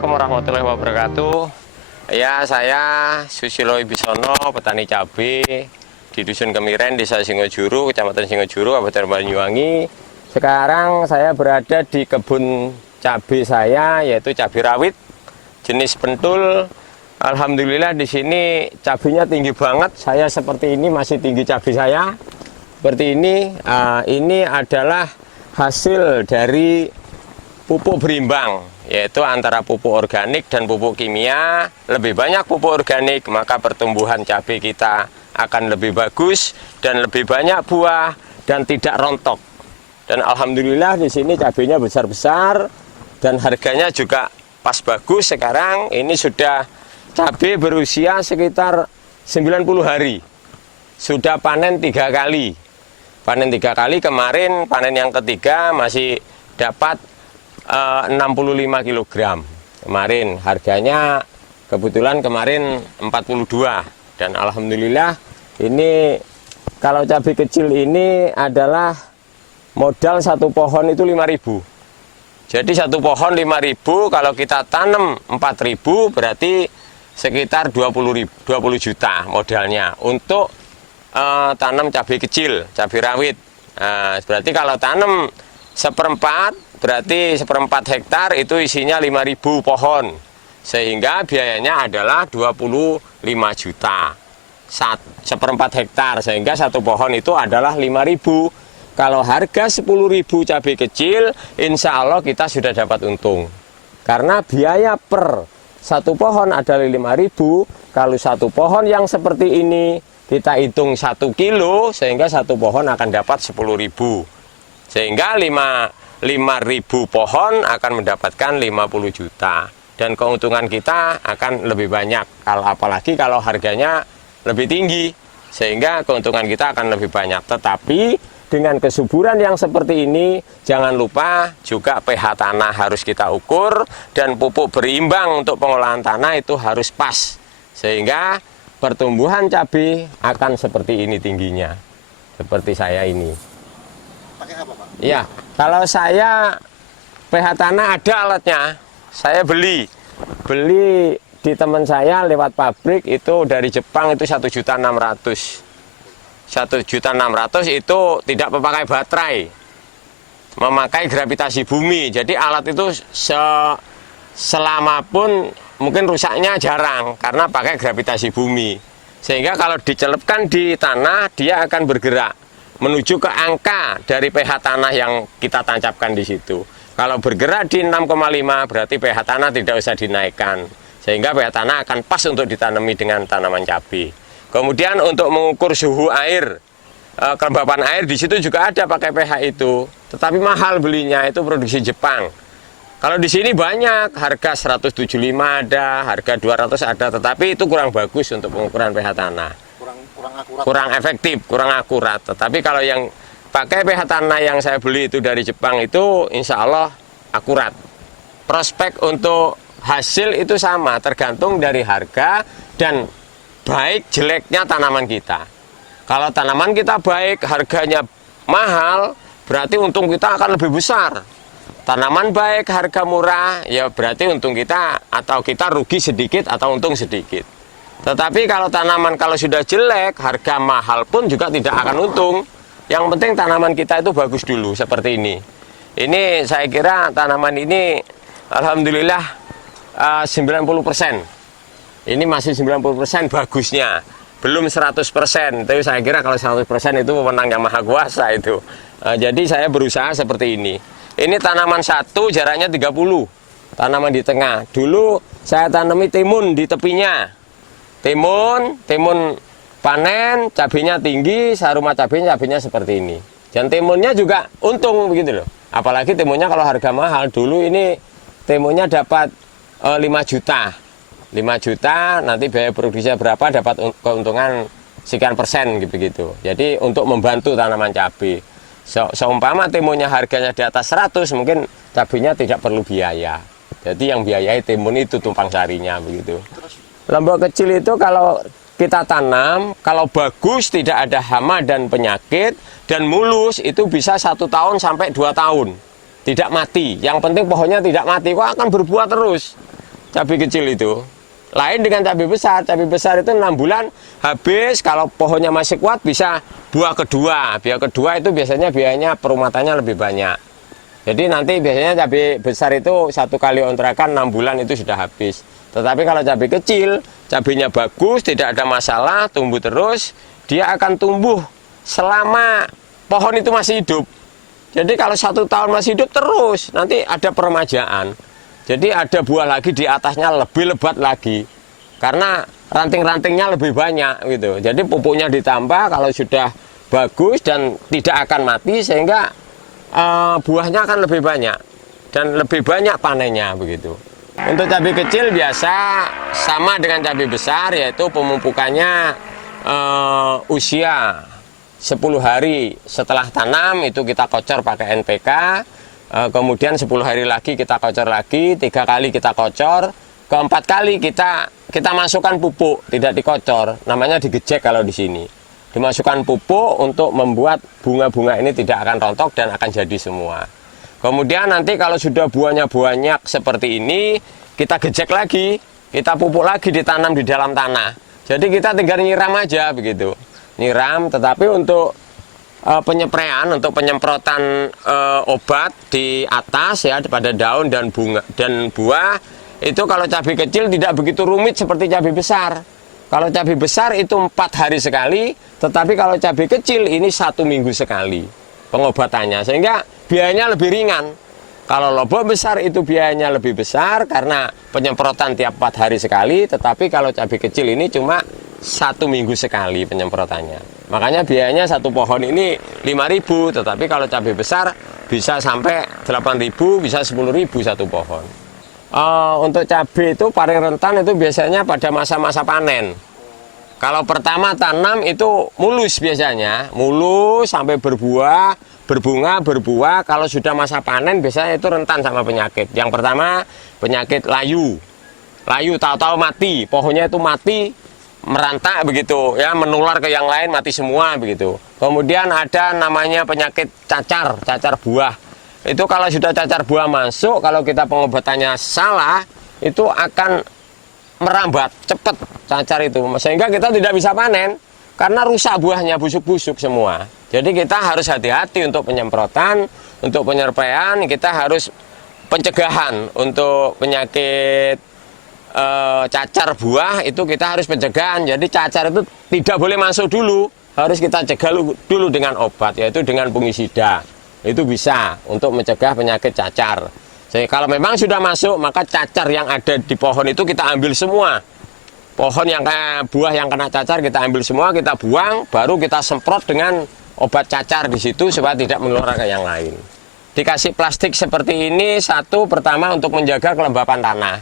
Assalamualaikum warahmatullahi wabarakatuh. Ya, saya Susilo Ibisono, petani cabai di Dusun Kemiren, Desa Singojuru, Kecamatan Singojuru, Kabupaten Banyuwangi. Sekarang saya berada di kebun cabai saya, yaitu cabai rawit jenis pentul. Alhamdulillah di sini cabainya tinggi banget. Saya seperti ini masih tinggi cabai saya. Seperti ini. Ini adalah hasil dari pupuk berimbang, yaitu antara pupuk organik dan pupuk kimia. Lebih banyak pupuk organik, maka pertumbuhan cabai kita akan lebih bagus dan lebih banyak buah dan tidak rontok. Dan alhamdulillah di sini cabainya besar-besar dan harganya juga pas bagus. Sekarang ini sudah cabai berusia sekitar 90 hari. Sudah panen 3 kali. Panen 3 kali, kemarin panen yang ketiga masih dapat 65 kg. Kemarin harganya kebetulan kemarin 42. Dan alhamdulillah ini kalau cabai kecil ini adalah modal satu pohon itu 5.000. Jadi satu pohon 5.000, kalau kita tanam 4.000 berarti sekitar 20 juta modalnya untuk tanam cabai kecil, cabai rawit. Berarti kalau tanam seperempat, berarti seperempat hektar itu isinya 5.000 pohon. Sehingga biayanya adalah 25 juta. Seperempat hektar, sehingga satu pohon itu adalah 5.000. Kalau harga 10.000 cabai kecil, insya Allah kita sudah dapat untung. Karena biaya per satu pohon adalah 5.000. Kalau satu pohon yang seperti ini, kita hitung 1 kilo, sehingga satu pohon akan dapat 10.000. Sehingga 5.000 pohon akan mendapatkan 50 juta. Dan keuntungan kita akan lebih banyak, apalagi kalau harganya lebih tinggi. Sehingga keuntungan kita akan lebih banyak. Tetapi dengan kesuburan yang seperti ini, jangan lupa juga pH tanah harus kita ukur. Dan pupuk berimbang untuk pengolahan tanah itu harus pas. Sehingga pertumbuhan cabai akan seperti ini tingginya. Seperti saya ini. Pakai apa, Pak? Iya, kalau saya pH tanah ada alatnya, saya beli di teman saya lewat pabrik itu dari Jepang itu 1.600.000. 1.600.000 itu tidak memakai baterai, memakai gravitasi bumi. Jadi alat itu selama pun mungkin rusaknya jarang karena pakai gravitasi bumi. Sehingga kalau dicelupkan di tanah dia akan bergerak menuju ke angka dari pH tanah yang kita tancapkan di situ. Kalau bergerak di 6,5 berarti pH tanah tidak usah dinaikkan. Sehingga pH tanah akan pas untuk ditanami dengan tanaman cabai. Kemudian untuk mengukur suhu air, kelembapan air di situ juga ada pakai pH itu. Tetapi mahal belinya, itu produksi Jepang. Kalau di sini banyak, harga 175 ada, harga 200 ada, tetapi itu kurang bagus untuk pengukuran pH tanah. Kurang akurat. Kurang efektif, kurang akurat. Tetapi kalau yang pakai pH tanah yang saya beli itu dari Jepang itu insya Allah akurat. Prospek untuk hasil itu sama, tergantung dari harga dan baik jeleknya tanaman kita. Kalau tanaman kita baik, harganya mahal, berarti untung kita akan lebih besar. Tanaman baik, harga murah, ya berarti untung kita atau kita rugi sedikit atau untung sedikit. Tetapi kalau tanaman kalau sudah jelek, harga mahal pun juga tidak akan untung. Yang penting tanaman kita itu bagus dulu, seperti ini. Ini saya kira tanaman ini alhamdulillah 90%. Ini masih 90% bagusnya. Belum 100%. Tapi saya kira kalau 100% itu pemenang yang maha kuasa itu. Jadi saya berusaha seperti ini. Ini tanaman satu jaraknya 30, tanaman di tengah. Dulu saya tanami timun di tepinya. Timun panen, cabainya tinggi, saruma cabainya seperti ini. Dan timunnya juga untung begitu loh. Apalagi timunnya kalau harga mahal. Dulu ini timunnya dapat 5 juta. 5 juta, nanti biaya produksinya berapa, dapat keuntungan sekian persen gitu. Jadi untuk membantu tanaman cabai. Seumpama timunnya harganya di atas 100, mungkin cabainya tidak perlu biaya. Jadi yang biayai timun itu tumpang sarinya begitu. Lombok kecil itu kalau kita tanam, kalau bagus tidak ada hama dan penyakit dan mulus itu bisa 1 tahun sampai 2 tahun. Tidak mati. Yang penting pohonnya tidak mati, kok akan berbuah terus. cabai kecil itu. Lain dengan cabai besar. Cabai besar itu 6 bulan habis, kalau pohonnya masih kuat bisa buah kedua. Buah kedua itu biasanya biayanya perumatannya lebih banyak. Jadi nanti biasanya cabai besar itu 1 kali ontrakan 6 bulan itu sudah habis. Tetapi kalau cabai kecil, cabainya bagus, tidak ada masalah, tumbuh terus, dia akan tumbuh selama pohon itu masih hidup. Jadi kalau 1 tahun masih hidup terus, nanti ada peremajaan. Jadi ada buah lagi di atasnya lebih lebat lagi. Karena ranting-rantingnya lebih banyak gitu. Jadi pupuknya ditambah kalau sudah bagus dan tidak akan mati sehingga buahnya akan lebih banyak dan lebih banyak panennya begitu. Untuk cabai kecil biasa sama dengan cabai besar, yaitu pemupukannya usia 10 hari setelah tanam itu kita kocor pakai NPK. Kemudian 10 hari lagi kita kocor lagi, 3 kali kita kocor, keempat kali kita masukkan pupuk, tidak dikocor, namanya digejek kalau di sini. Dimasukkan pupuk untuk membuat bunga-bunga ini tidak akan rontok dan akan jadi semua. Kemudian nanti kalau sudah buahnya banyak seperti ini, kita gejek lagi, kita pupuk lagi, ditanam di dalam tanah. Jadi kita tinggal nyiram aja begitu. Nyiram, tetapi untuk penyepraian, untuk penyemprotan obat di atas ya pada daun dan bunga dan buah itu kalau cabai kecil tidak begitu rumit seperti cabai besar. Kalau cabai besar itu 4 hari sekali, tetapi kalau cabai kecil ini 1 minggu sekali pengobatannya, sehingga biayanya lebih ringan. Kalau lombok besar itu biayanya lebih besar karena penyemprotan tiap 4 hari sekali, tetapi kalau cabai kecil ini cuma 1 minggu sekali penyemprotannya. Makanya biayanya 1 pohon ini 5.000, tetapi kalau cabai besar bisa sampai 8.000, bisa 10.000 1 pohon. Untuk cabai itu paling rentan itu biasanya pada masa-masa panen. Kalau pertama tanam itu mulus biasanya, mulus sampai berbuah, berbunga, berbuah. Kalau sudah masa panen biasanya itu rentan sama penyakit. Yang pertama penyakit layu. Layu tahu-tahu mati, pohonnya itu mati, merantak begitu ya, menular ke yang lain, mati semua begitu. Kemudian ada namanya penyakit cacar buah. Itu kalau sudah cacar buah masuk, kalau kita pengobatannya salah, itu akan merambat cepat cacar itu, sehingga kita tidak bisa panen karena rusak buahnya, busuk-busuk semua. Jadi kita harus hati-hati untuk penyemprotan, untuk penyerpaian, kita harus pencegahan untuk penyakit cacar buah itu kita harus pencegahan. Jadi cacar itu tidak boleh masuk dulu, harus kita cegah dulu dengan obat, yaitu dengan fungisida. Itu bisa untuk mencegah penyakit cacar. Jadi kalau memang sudah masuk, maka cacar yang ada di pohon itu kita ambil semua. Pohon yang buah yang kena cacar kita ambil semua, kita buang, baru kita semprot dengan obat cacar di situ supaya tidak menular ke yang lain. Dikasih plastik seperti ini, satu pertama untuk menjaga kelembapan tanah.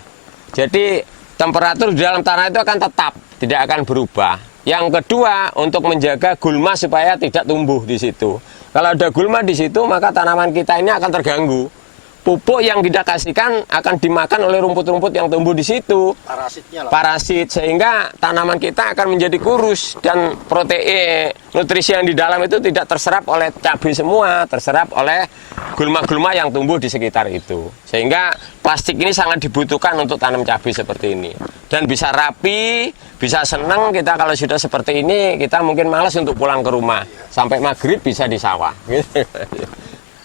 Jadi temperatur di dalam tanah itu akan tetap, tidak akan berubah. Yang kedua untuk menjaga gulma supaya tidak tumbuh di situ. Kalau ada gulma di situ maka tanaman kita ini akan terganggu. Pupuk yang kita kasihkan akan dimakan oleh rumput-rumput yang tumbuh di situ. Parasitnya lah. Parasit, sehingga tanaman kita akan menjadi kurus dan protein, nutrisi yang di dalam itu tidak terserap oleh cabai semua, terserap oleh gulma-gulma yang tumbuh di sekitar itu. Sehingga plastik ini sangat dibutuhkan untuk tanam cabai seperti ini. Dan bisa rapi, bisa senang kita kalau sudah seperti ini, kita mungkin malas untuk pulang ke rumah. Sampai maghrib bisa di sawah.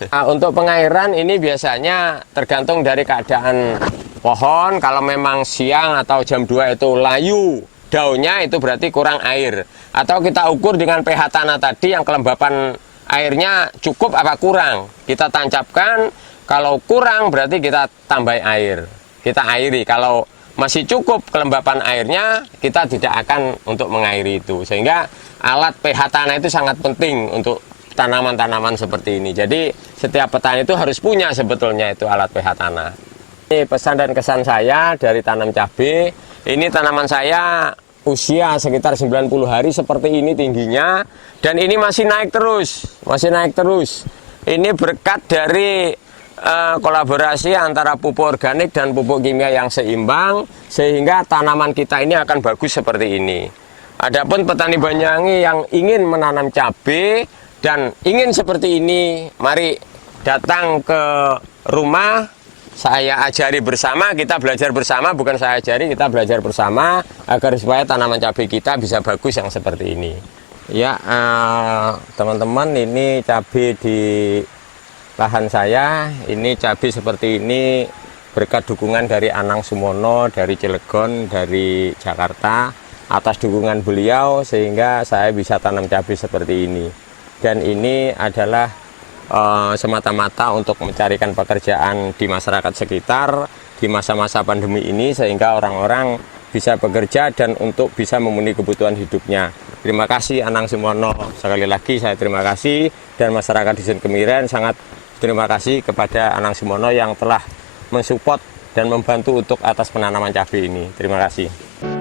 Nah, untuk pengairan ini biasanya tergantung dari keadaan pohon. Kalau memang siang atau jam 2 itu layu daunnya, itu berarti kurang air. Atau kita ukur dengan pH tanah tadi yang kelembapan airnya cukup apa kurang. Kita tancapkan, kalau kurang berarti kita tambah air. Kita airi, kalau masih cukup kelembapan airnya, kita tidak akan untuk mengairi itu. Sehingga alat pH tanah itu sangat penting untuk tanaman-tanaman seperti ini. Jadi setiap petani itu harus punya sebetulnya itu alat pH tanah. Ini pesan dan kesan saya dari tanam cabai. Ini tanaman saya usia sekitar 90 hari seperti ini tingginya, dan ini masih naik terus, Ini berkat dari kolaborasi antara pupuk organik dan pupuk kimia yang seimbang, sehingga tanaman kita ini akan bagus seperti ini. Adapun petani Banyuwangi yang ingin menanam cabai dan ingin seperti ini, mari datang ke rumah saya ajari bersama, kita belajar bersama, bukan saya ajari, kita belajar bersama agar supaya tanaman cabai kita bisa bagus yang seperti ini. Ya, teman-teman, ini cabai di lahan saya, ini cabai seperti ini berkat dukungan dari Anang Sumono, dari Cilegon, dari Jakarta. Atas dukungan beliau sehingga saya bisa tanam cabai seperti ini. Dan ini adalah semata-mata untuk mencarikan pekerjaan di masyarakat sekitar di masa-masa pandemi ini, sehingga orang-orang bisa bekerja dan untuk bisa memenuhi kebutuhan hidupnya. Terima kasih Anang Sumono, sekali lagi saya terima kasih, dan masyarakat Dusun Kemiren sangat terima kasih kepada Anang Sumono yang telah mensupport dan membantu untuk atas penanaman cabai ini. Terima kasih.